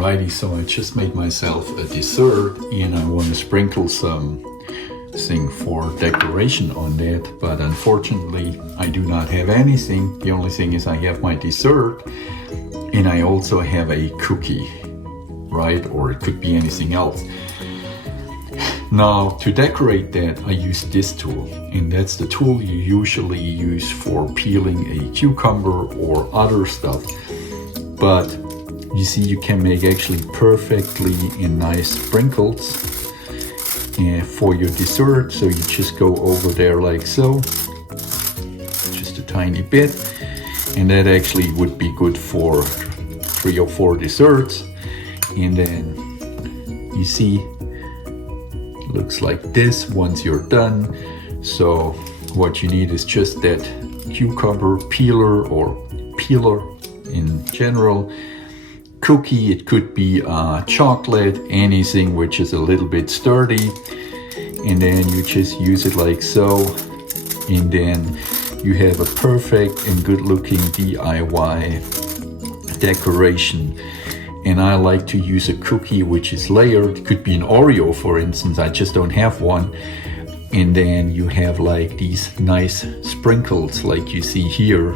Alrighty, so I just made myself a dessert and I want to sprinkle some thing for decoration on that, but unfortunately I do not have anything. The only thing is I have my dessert and I also have a cookie, right? Or it could be anything else. Now to decorate that I use this tool, and that's the tool you usually use for peeling a cucumber or other stuff. But you see, you can make actually perfectly and nice sprinkles for your dessert. So you just go over there like so, just a tiny bit, and that actually would be good for 3 or 4 desserts. And then you see, it looks like this once you're done. So what you need is just that cucumber peeler or peeler in general. Cookie, it could be chocolate, anything which is a little bit sturdy, and then you just use it like so, and then you have a perfect and good looking DIY decoration. And I like to use a cookie which is layered. It could be an Oreo, for instance. I just don't have one. And then you have like these nice sprinkles like you see here